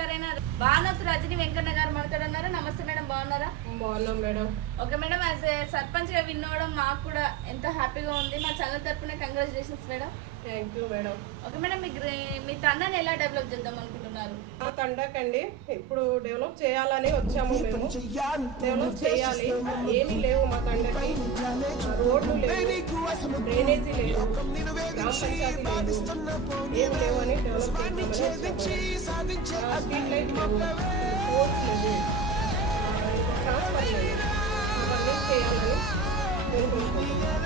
గారైన బానోత్ రజని వెంకన్న గారు మాట్లాడుతున్నారు. నమస్తే మేడం, బాగున్నారా? బాగున్నాం madam. Okay madam, as a sarpanch గా విన్ అవ్వడం మాకు కూడా ఎంతో హ్యాపీగా ఉంది. మా ఛానల్ తరఫున congratulations madam. Thank you madam. Okay madam, మీ తండాన్ని ఎలా డెవలప్ చేద్దాం అనుకుంటున్నారు? మా తండాకండి ఇప్పుడు డెవలప్ చేయాలని వచ్చాము. మేము డెవలప్ చేయాలి. ఏమీ లేవు మా తండకి, రోడ్లు లేవు, డ్రైనేజీ లేదు, గ్రామ పంచాయతీ లేదు, ఏమి లేవు అని డెవలప్ చేద్దామని స్ట్రీట్ లైట్ లేవు, రోడ్స్ లేవు, ట్రాన్స్ఫర్ లేదు, ఇవన్నీ చేయాలని మేము కోరుకుంటున్నాం.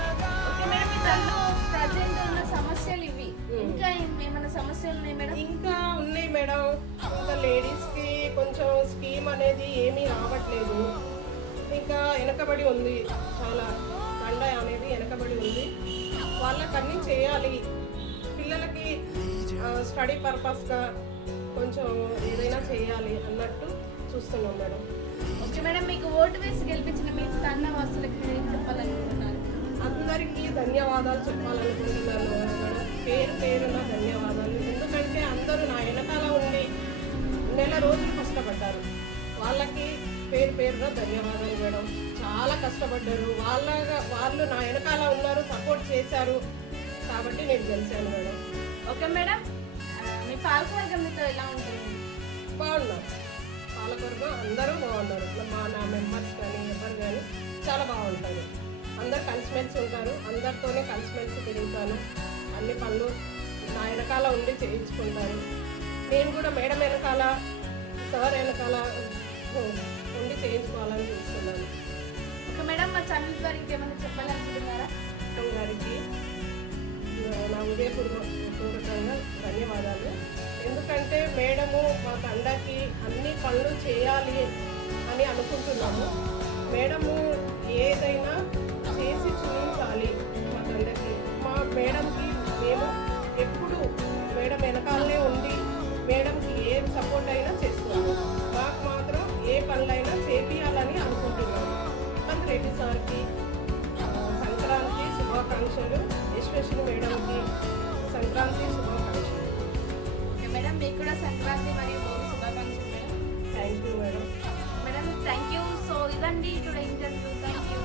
ఓకే మేడం, మీ తండ్రి ప్రజెంట్ ఉన్న సమస్యలు ఇవి, ఇంకా ఏమైనా సమస్యలు ఉన్నాయి మేడం? ఇంకా ఉన్నాయి మేడం. ఇంకా లేడీస్ కి కొంచెం స్కీమ్ అనేది ఏమీ రావట్లేదు. ఇంకా వెనకబడి ఉంది, చాలా దండ అనేది వెనకబడి ఉంది. వాళ్ళకన్నీ చేయాలి. పిల్లలకి స్టడీ పర్పస్గా కొంచెం ఏదైనా చేయాలి అన్నట్టు చూస్తున్నాం మేడం. ఓకే మేడం, మీకు ఓటు వేసి గెలిపించిన మీ తండ వాసులకి ఏం చెప్పాలనుకుంటున్నారు? అందరికీ ధన్యవాదాలు చెప్పాలనుకుంటున్నాను మేడం. పేరు పేరున ధన్యవాదాలు. ఎందుకంటే అందరూ నా వెనకాల ఉండి నెల రోజులు కష్టపడ్డారు. వాళ్ళకి పేరు పేరున ధన్యవాదాలు మేడం. చాలా కష్టపడ్డారు. వాళ్ళు నా వెనకాల ఉన్నారు, సపోర్ట్ చేశారు. కాబట్టి నేను గెలిచాను మేడం. ఓకే మేడం, మీ పాలకవర్గం మీతో ఎలా ఉంటుంది? బాగున్నారు. పాలకవర్గం అందరూ బాగున్నారు. నా మెంబర్స్ కానీ ఎవరు కానీ చాలా బాగుంటారు. అందరు కలిసిమెలిసి ఉంటారు. అందరితోనే కలిసిమెలిసి తిరుగుతాను. అన్ని పనులు నా వెనకాల ఉండి చేయించుకుంటారు. నేను కూడా మేడం వెనకాల, సార్ వెనకాల ఉండి చేయించుకోవాలని చూస్తున్నాను. ఓకే మేడం, మా ఛానల్ ద్వారా ఇంకేమైనా చెప్పాలనుకుంటున్నారా? మేడం గారికి నా హృదయపూర్వకంగా ధన్యవాదాలు. ఎందుకంటే మేడము మా తండకి అన్ని పనులు చేయాలి అని అనుకుంటున్నాము. మేడము ఏదైనా చేసి చూపించాలి మా తండ్రికి. మా మేడంకి మేము ఎప్పుడు మేడం వెనకాలనే ఉండి మేడంకి ఏ సపోర్ట్ అయినా చేస్తున్నాము. మాకు మాత్రం ఏ పనులైనా చేపియాలని అనుకుంటున్నాము. రెడ్డి సార్కి సంక్రాంతి శుభాకాంక్షలు. ఎస్పెషల్ మేడంకి సంక్రాంతి శుభాకాంక్షలు. ఓకే మేడం, మీకు కూడా సంక్రాంతి మరియు భోగి శుభాకాంక్షలు madam. Thank you madam. Madam thank you. So ఇదండి టుడే ఇంటర్వ్యూ. Thank you.